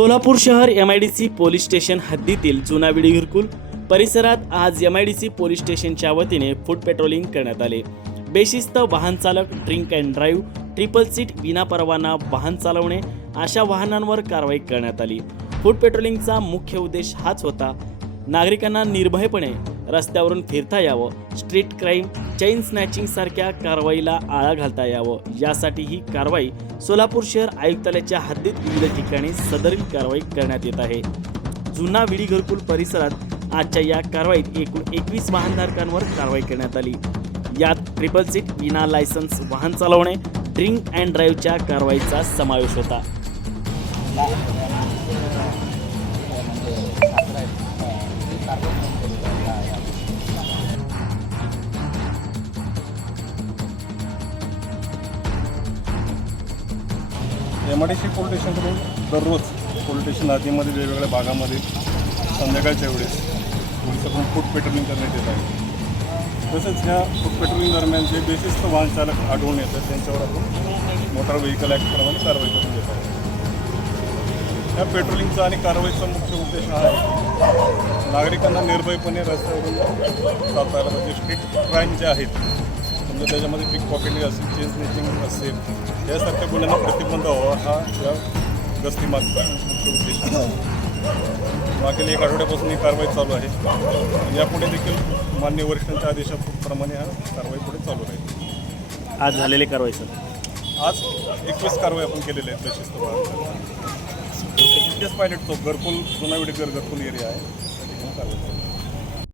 सोलापूर शहर M I D C police station हद्दीतील जुना विडी परिसरात आज M I D C police स्टेशनच्या वतीने फूड पेट्रोलिंग करण्यात आले. बेशिस्त वाहन चालक drink and drive triple seat विना परवाना वाहन चालवणे अशा वाहनांवर कारवाई करण्यात आली. फूड पेट्रोलिंगचा मुख्य उद्देश हाच होता. नागरिकांना निर्भयपणे रस्त्यावरून फिरता यावं. स्ट्रीट क्राईम चेन स्नॅचिंग सारख्या कारवाईला आळा घालता यावं. यासाठी ही कारवाई सोलापूर शहर आयुक्तालयाच्या हद्दीत विविध ठिकाणी सदरील कारवाई करण्यात येत आहे. जुना विडी घरकुल परिसरात आजच्या या कारवाईत एकूण एकवीस वाहनधारकांवर कारवाई करण्यात आली. यात ट्रिपल सीट विना लायसन्स वाहन चालवणे ड्रिंक अँड ड्राईव्हच्या कारवाईचा समावेश होता. M I D C police स्टेशनकडून दररोज पोलीस स्टेशन वेगवेगळ्या भागामध्ये संध्याकाळच्या वेळेस पोलिसाकडून फूड पेट्रोलिंग करण्यात येत आहे. तसेच ह्या फूड पेट्रोलिंग दरम्यान जे बेशिस्त वाहन चालक आढळून येतात त्यांच्यावर आपण मोटार व्हेकल ॲक्टप्रमाणे कारवाई करून घेत आहोत. ह्या पेट्रोलिंगचा आणि कारवाईचा मुख्य उद्देश हा आहे नागरिकांना निर्भयपणे रस्त्यावरून जाता आला पाहिजे स्ट्रीट क्राईम जे आहेत समजा त्याच्यामध्ये पिक पॉकेटिंग असेल चेन स्नेचिंग असेल यासारख्या गुन्ह्यांना प्रतिबंध व्हावा हा या गस्तीमागचा मुख्य उद्देश आहे मागील एक आठवड्यापासून ही कारवाई चालू आहे यापुढे देखील मान्य वरिष्ठांच्या आदेशाप्रमाणे हा कारवाई पुढे चालू राहील आज झालेली कारवाई सर आज एकवीस कारवाई आपण केलेल्या आहेत बेशिस्त वाहनांच्या. इथेच पायलट चौक घरकुल जुना विडेकर घरकुल एरिया आहे त्या ठिकाणी कारवाई आहे.